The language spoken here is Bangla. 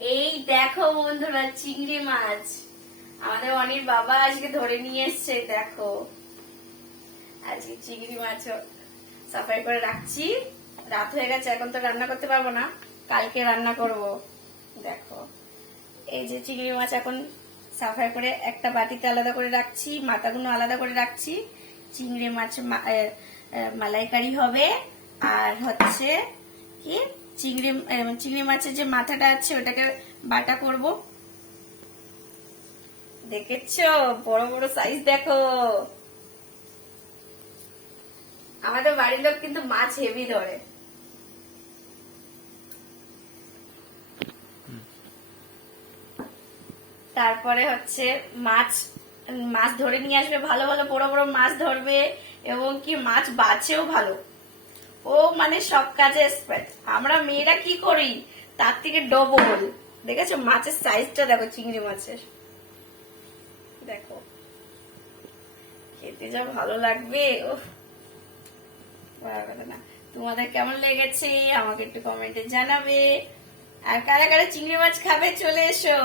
এই দেখো বন্ধুরা, চিংড়ি মাছ আমাদের অনির বাবা আজকে ধরে নিয়ে এসছে। দেখো আজকে চিংড়ি মাছ সাফাই করে রাখছি। রাত হয়ে গেছে, এখন তো রান্না করতে পারবো না, কালকে রান্না করব। দেখো এই যে চিংড়ি মাছ এখন সাফাই করে একটা বাটিতে আলাদা করে রাখছি, মাথাগুলো আলাদা করে রাখছি। চিংড়ি মাছ মালাইকারি হবে। আর হচ্ছে কি চিংড়ি মাছের যে মাথাটা আছে ওটাকে বাটা করব। দেখেছো বড় বড় সাইজ দেখো। আমাদের বাড়ির লোক কিন্তু মাছ হেভি ধরে। তারপরে হচ্ছে মাছ মাছ ধরে নিয়ে আসবে, ভালো ভালো বড় বড় মাছ ধরবে, এবং কি মাছ বাছেও ভালো। ও মানে সব কাজে এক্সপার্ট। আমরা মেয়েরা কি করি তার থেকে ডবল। দেখেছো মাছের সাইজটা দেখো, চিংড়ি মাছের দেখো, খেতে যা ভালো লাগবে। ও না, তোমাদের কেমন লেগেছে আমাকে একটু কমেন্টে জানাবে। আর কারা কারা চিংড়ি মাছ খাবে চলে এসো।